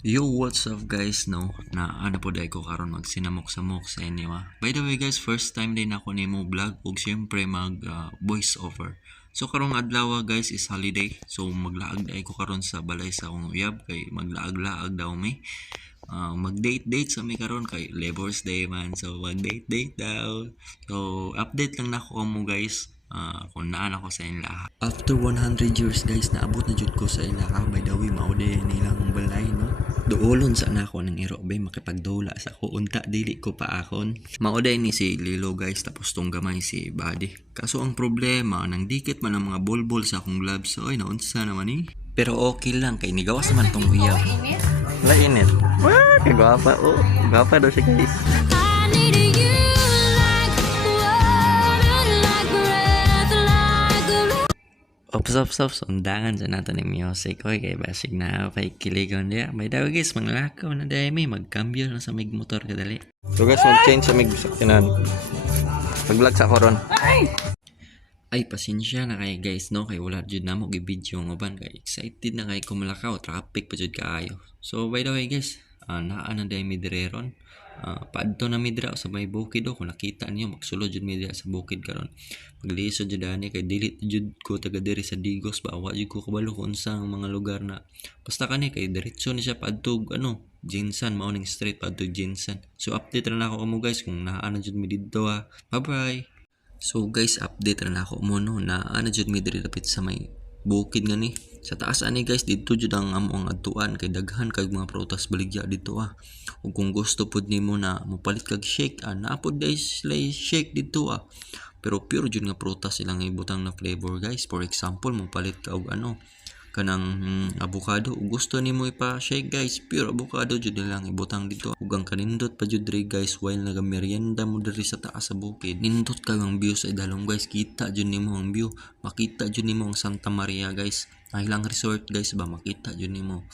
Yo, what's up guys, no? Na ano po dahil ko karon magsinamok-samok sa inyo ha. By the way guys, first time din ako nimo vlog ug syempre mag voice over. So karong adlaw guys is holiday. So maglaag dahil ko karon sa balay sa akong uyab kay maglaag-laag daw mi. Mag-date-date sa mi karon kay Labor's Day man. So mag-date-date daw. So update lang nako mo guys. Kung naan ako sa inyo. After 100 years guys, naabot na jud ko sa ilaha. By the way, mao din nilang balay no. Duolon sa nako ng irobe makipagdula sa ko unta dili ko pa akon. Mao din ni si Lilo guys tapos tong gamay si Buddy. Kaso ang problema nang dikit man ang mga bolbol sa akong gloves. So ay naunsa naman ni. Pero okay lang kay nigawas naman tong uyaw. Wala init. Wah, kagwapa. Oh, gwapa daw si guys. Ops, undangan sa nato ng music. Oy, kay basig na pay kiligon dia. By the way guys, manglakaw na dahil may magkambyo na sa mig motor kadali. So guys, mag-change sa mig sakyanan. Pag-vlog sa koron. Ay, pasensya na kay guys, no? Kay wala jud na mo gi-video ng uban. Kay excited na kay kumalakaw. Traffic pa jud kaayo. So, by the way guys, naa na dahil mi direron. Paadto na mi dira sa may bukid o. Kung nakita niyo, magsulod jud mi dira sa bukid karon. Magliso jud ani kay dili jud ko taga diri sa Digos ba. Wa jud ko kabalo kung unsang mga lugar na. Basta kani kay diretso ni siya paadto Jinsan, Morning Street paadto Jinsan. So, update na ako mo guys kung naa na jud mi didto ha. Bye-bye. So guys, update na ako mo no na jud mi diri dapit sa may bukid nga ni. Sa taas ani guys, dito jud ang among adtuan kay daghan kag mga prutas baligya dito ah. Ug kung gusto pud nimo na mopalit kag shake, naa pud guys lay shake dito ah. Pero pure jud nga prutas silang ibutang na flavor guys. For example, mopalit ka og kanang avocado ug gusto nimo ipa-shake guys, pure avocado jud lang ibutang dito ug ang kanindot pa jud diri guys while nagamerienda mo diri sa taas sa bukid. Nindot kay ang view sa idalom guys, kita jud nimo ang view, makita jud nimo ang Santa Maria guys. Ilang resort guys ba makita jud nimo.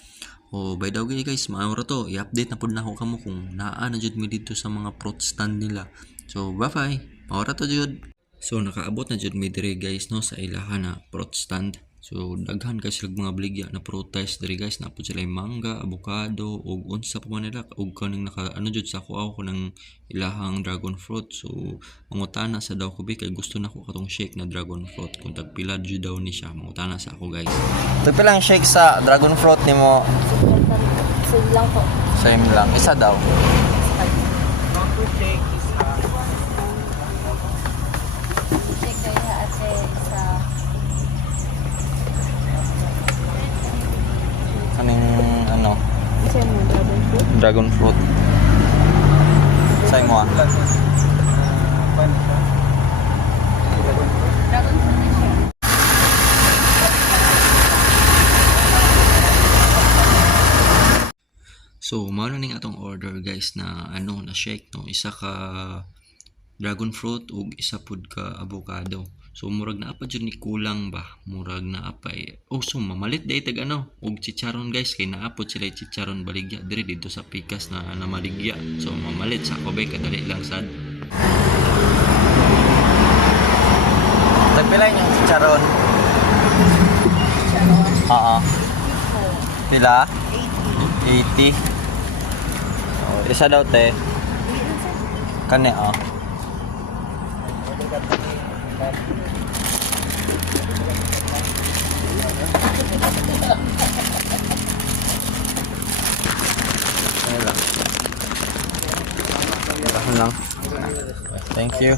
Oh, by the way guys, maura to, i-update na pud nako kamo kung naa na jud mi dito sa mga fruit stand nila. So bye-bye. Maura to jud. So nakaabot na jud mi diri guys no sa ilaha na fruit stand. So daghan kay sila mga baligya na prutas diri guys, napud sila mangga, avocado ug unsa pa man nila ug kaning naka jud sa kuaw ko ng ilahang dragon fruit. So mangutana sa daw ko kay gusto nako katong shake na dragon fruit kung tagpila jud daw ni siya. Mangutana sa ako guys. Tagpi lang shake sa dragon fruit nimo. Same lang po. Same lang. Isa daw. Check kayo ate sa Kaning ano, isa mo dragon fruit. dragon fruit. Sa imo ah. Dragon fruit na siya. So mao na ning atong order guys na na shake no. Isa ka dragon fruit ug isa pud ka avocado. So murag na apa jud ni kulang ba? Murag na apa Oh, so mamalit day tag ug chicharon guys kay naapod sila chicharon baligya diri dito sa pikas na maligya. So mamalit sa ako bay kadali lang sad. Tagpi lang yung chicharon. Oo. Pila? 80. Oh, isa daw te. Kani ah. Ayan lang. Tahan lang. Thank you.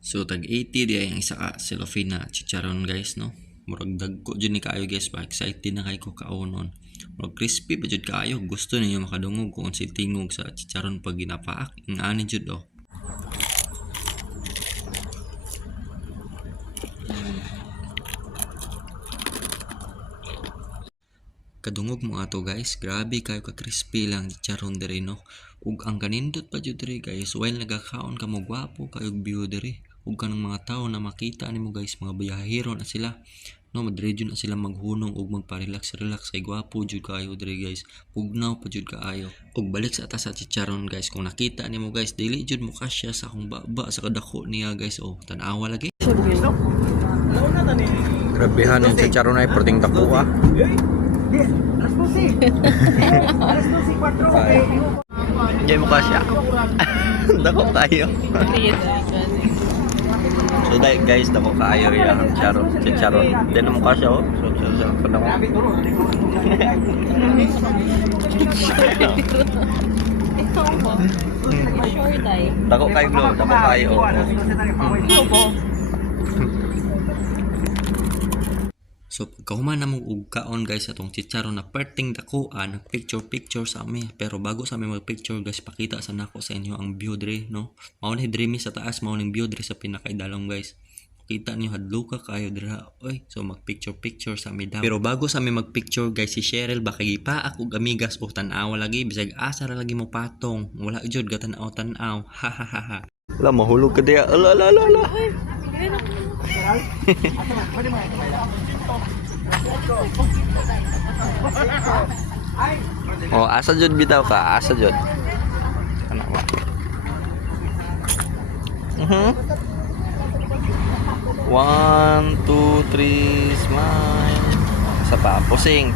So tag 80 di ang isa ka cellophane na chicharon guys no. Murag dagko jud ni kaayo guys ba, excited na kay ko kaunon. Murag crispy pa jud kaayo, gusto ninyo makadungog kung si tingog sa chicharon pag ginapaak. Ingani jud oh. Kadungog mo ato guys, grabe kayo ka crispy lang chicharon diri no. Ug ang kanindot pa jud diri guys, while nagakaon ka mo gwapo kayo view diri. Ug kanang mga tao na makita nimo guys, mga biyahero na sila. No, madre jud na sila maghunong ug magpa-relax kay gwapo jud kaayo diri guys. Pugnaw pa jud kaayo. Ug balik sa atas sa chicharon guys, kung nakita nimo guys, dili jud mo kasya sa akong baba sa kadako niya guys. Oh, tan-awa lagi. Grabehan yung chicharon ay perting takuha. Hindi mo kasya. Dako kayo. So guys, dako kayo yung chicharon. Hindi na mo kasya oh. So dako. Ikaw mo. Sure tayo. Dako kayo bro, dako kayo. So pagkahuman na mong ugkaon guys atong chicharon na perting dakuan, nag-picture sa amin. Pero bago sa amin mag-picture guys, pakita sa nako sa inyo ang view dre, no? Mao ni dre mi sa taas, mao ning view dre sa pinakaidalong guys. Kita niyo hadluka kayo dira. Oy, so mag-picture sa amin daw. Pero bago sa amin mag-picture guys, si Cheryl baka gipa ako amigas o tan-awa lagi bisag asa ra lagi mo patong. Wala jud gatan-aw tan-aw. Ha ha ha ha. Wala mahulog ka diya. Ala. Oh, asa jud bitaw ka, asa jud. Ana ba? One, two, three, smile. Sa pa, pusing.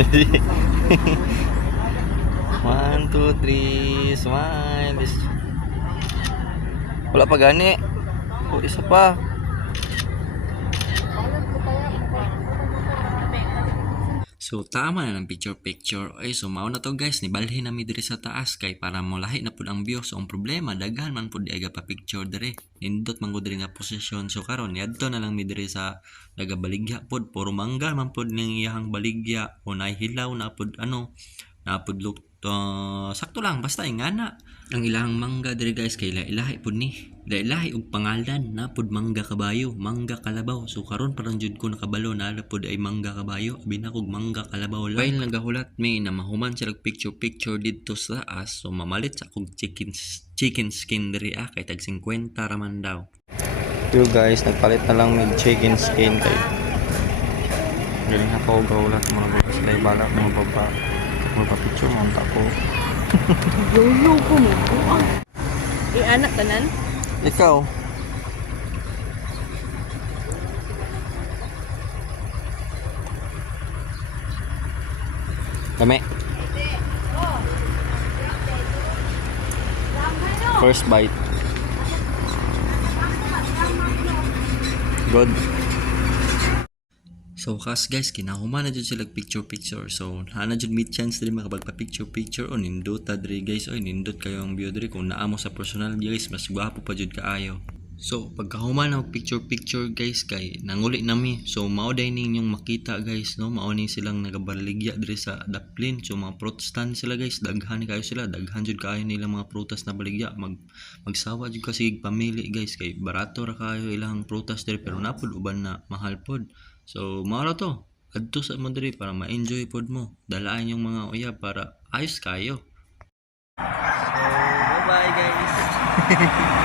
1, 2, 3, smile. Wala pa gani. Oh, isa pa. So tama na ng picture. Ay so mao na to guys, nibalhin na mi diri sa taas kay para mo lahi na pud ang view. So ang problema daghan man pud aga pa picture diri. Nindot man gud diri nga posisyon. So karon niadto na lang mi diri sa nagabaligya pud, puro mangga man pud ning iyang baligya o nahihilaw na pud na pud look sakto lang basta ingana. Ang ilang mangga diri guys kay lahi pud ni. Lahi og pangalan na pud mangga kabayo, mangga kalabaw. So karon parang jud ko nakabalo na pud ay mangga kabayo, abi na kog mangga kalabaw lang. While nagahulat mi na mahuman sila picture dito sa taas, so mamalit sa kog chicken skin diri kay tag 50 raman daw. Yo guys, nagpalit na lang med chicken skin kay galing ako gawlat mga bukas lay balak mga baba. Magpa-picture mo ko. Yo ko mo. Anak tanan? Ikaw. Dami. First bite. Good. So kas guys, kinahuman na jud sila picture. So hana jud meet chance diri makapagpa-picture o nindot ta diri guys. Oy nindot kayo ang view diri kung naamo sa personal guys, mas gwapo pa jud kaayo. So pagkahuman na picture guys kay nanguli nami. So mao day ninyong makita guys, no? Mao ni silang nagabaligya diri sa daplin. So mga fruit stand sila guys, daghan kayo sila, daghan jud kaayo nila mga prutas na baligya. Magsawa jud kasi pamili guys kay barato ra kayo ilang prutas diri pero napud uban na mahal pod. So mao ra to. Adto sa mo diri para ma-enjoy pod mo. Dalaan yung mga uyab para ayos kayo. So bye guys.